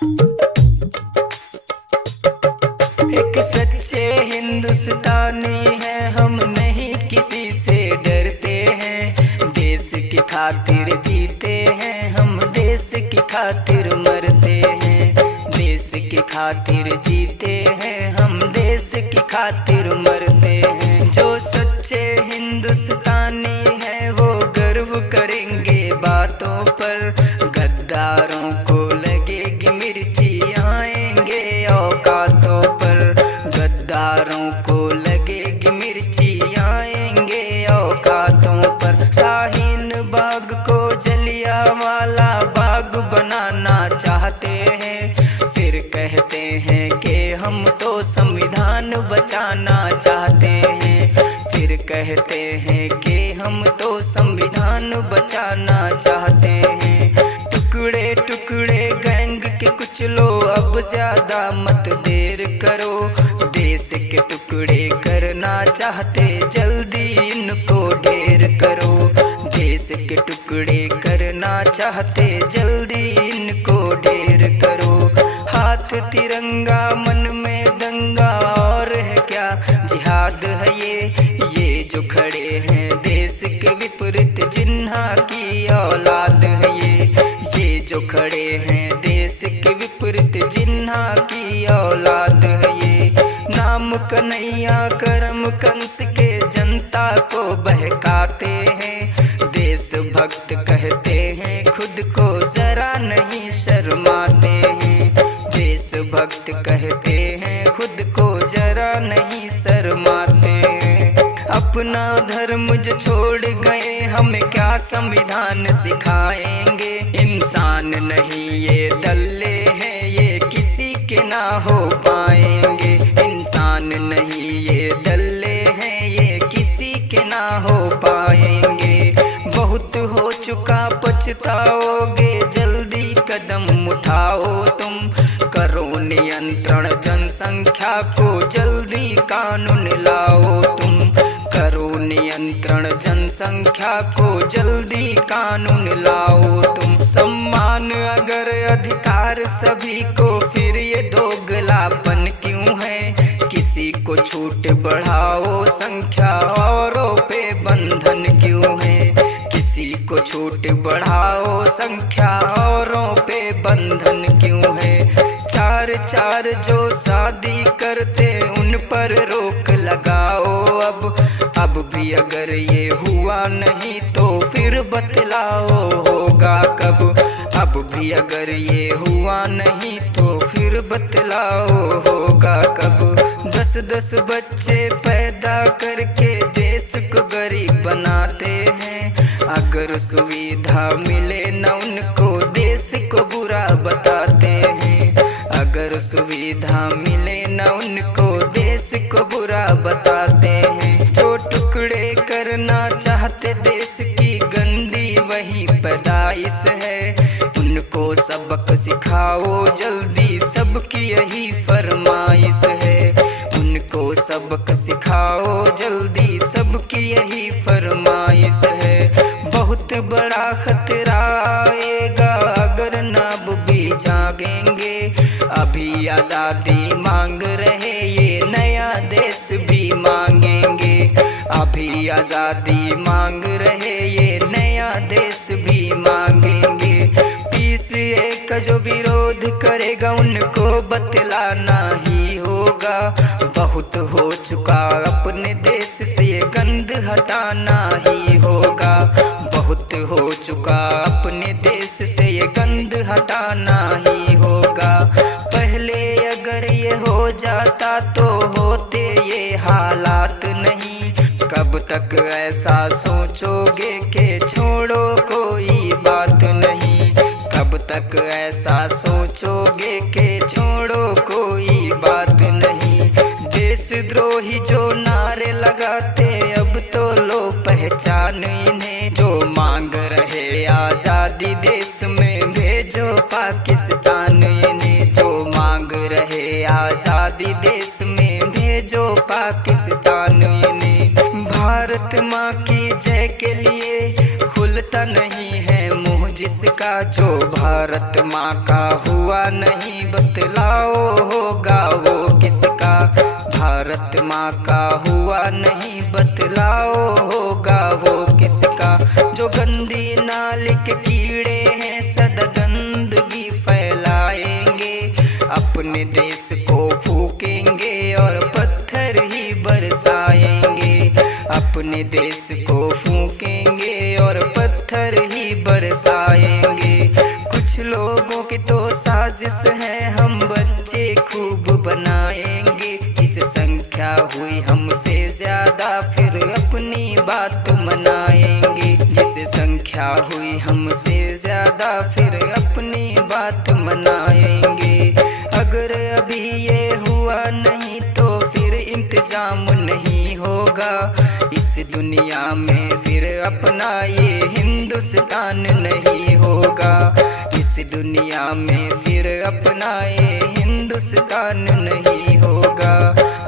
एक सच्चे हिंदुस्तानी हैं हम, नहीं किसी से डरते हैं। देश की खातिर जीते हैं हम, देश की खातिर मरते हैं। देश की खातिर जीते हैं हम, देश की खातिर मरते हैं। जो सच्चे हिंदुस्तानी हैं वो गर्व करेंगे बातों पर। गद्दारों को लगेगी मिर्ची, आएंगे औकातों पर। गद्दारों को लगेगी मिर्ची, आएंगे औकातों पर। शाहीन बाग को जलियांवाला बाग बनाना चाहते हैं, फिर कहते हैं कि हम तो संविधान बचाना चाहते हैं। फिर कहते हैं कि हम तो संविधान बचाना चाहते हैं। टुकड़े टुकड़े गैंग के कुछ लो, अब ज्यादा मत देर करो। देश के टुकड़े करना चाहते, जल्दी इनको ढेर करो। देश के टुकड़े करना चाहते, जल्दी इनको ढेर करो। हाथ तिरंगा मन में दंगा, और है क्या जिहाद है ये जो खड़े हैं देश के विपरीत जिन्हा की औलाद है ये जो खड़े हैं देश के विपरीत जिन्हा की औलाद है ये। नाम कन्हैया करम कंस के जनता को बहकाते हैं। देशभक्त कहते हैं खुद को, जरा नहीं शर्माते हैं। देशभक्त कहते हैं खुद को, जरा नहीं शर्माते हैं। अपना धर्म जो छोड़ गए, हमें क्या संविधान सिखाएंगे। इंसान नहीं ये दल्ले हैं, ये किसी के ना हो पाएंगे। इंसान नहीं ये दल्ले हैं, ये किसी के ना हो पाएंगे। बहुत हो चुका पछताओगे, जल्दी कदम उठाओ तुम। करो नियंत्रण जनसंख्या को, जल्दी कानून लाओ तुम। करो नियंत्रण जनसंख्या को, जल्दी कानून लाओ तुम। सम्मान अगर अधिकार सभी को, फिर ये दोगलापन क्यों है। किसी को छूट बढ़ाओ, संख्या औरों पे बंधन क्यों है। किसी को छूट बढ़ाओ, संख्या औरों पे बंधन क्यों है। चार चार जो शादी करते, उन पर रोक लगाओ अब भी अगर ये हुआ नहीं तो फिर बतलाओ होगा कब। अब भी अगर ये हुआ नहीं तो फिर बतलाओ होगा कब। 10-10 बच्चे पैदा करके देश को गरीब बनाते हैं। अगर सुविधा मिले न उनको, देश को बुरा बताते हैं। अगर सुविधा मिले न उनको, देश को बुरा बताते हैं। जो टुकड़े करना चाहते देश की, गंदी वही पैदाइश है। उनको सबक सिखाओ जल्दी, सबकी यही फरमाइश है। उनको सबक सिखाओ जल्दी, सबकी यही फरमाइश है। बहुत बड़ा खतरा आएगा अगर नब भी जागेंगे। अभी आजादी मांग रहे, ये नया देश भी मांगेंगे। अभी आजादी मांग रहे, ये नया देश भी मांगेंगे। PCA का जो विरोध करेगा, उनको बतलाना ही होगा। बहुत हो चुका अपने देश से, ये गंद हटाना ही होगा। बहुत हो चुका अपने देश से, ये गंद हटाना ही होगा। पहले अगर ये हो जाता तो होते ये हालात नहीं। कब तक ऐसा सोचोगे कि छोड़ो कोई बात नहीं। कब तक ऐसा सोचोगे कि छोड़ो कोई बात नहीं। देशद्रोही जो नारे लगाते, अब तो लो पहचान इन्हें। जो मांग रहे आजादी देश में, भेजो पाकिस्तान इन्हें। जो मांग रहे आजादी देश में, भेजो पाकिस्तान इन्हें। भारत माँ की जय के लिए खुलता नहीं है मुँह जिसका। किसका जो भारत माँ का हुआ नहीं, बतलाओ होगा वो किसका। भारत माँ का हुआ नहीं, बतलाओ होगा वो किसका। जो गंदी नाली के कीड़े हैं सदा गंदगी फैलाएंगे, अपने देश को फूकेंगे और पत्थर ही बरसाएंगे। अपने देश को फूकेंगे और पत्थर ही बरसाएंगे। कुछ लोगों की तो साजिश है, हम बच्चे खूब बनाएंगे। जिस संख्या हुई हमसे ज्यादा फिर अपनी बात मनाएंगे। जिस संख्या हुई हमसे ज्यादा फिर अपनी बात मनाएंगे। अगर अभी ये हुआ नहीं तो फिर इंतजाम नहीं होगा। इस दुनिया में फिर अपना ये हिंदुस्तान नहीं होगा। इस दुनिया में फिर अपना ये हिंदुस्तान नहीं होगा।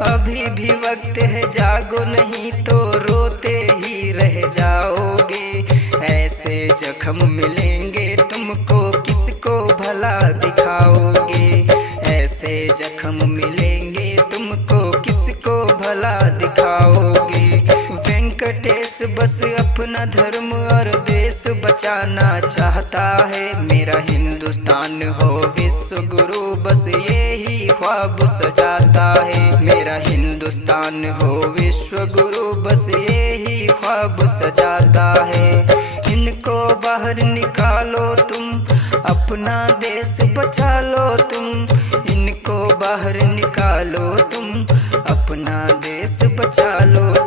अभी भी वक्त है, जागो नहीं तो रोते ही रह जाओगे। ऐसे जख्म मिलेंगे तुमको, किसको भला दिखाओगे। ऐसे जख्म मिलेंगे तुमको, किसको भला दिखाओगे। वेंकटेश बस अपना धर्म और देश बचाना चाहता है। मेरा हिंदुस्तान हो विश्व गुरु बस यही ख्वाब सजाता है। मेरा हिंदुस्तान हो विश्व गुरु बस यही ख्वाब सजाता है। इनको बाहर निकालो तुम, अपना देश बचा लो तुम। इनको बाहर निकालो तुम, अपना देश बचा लो।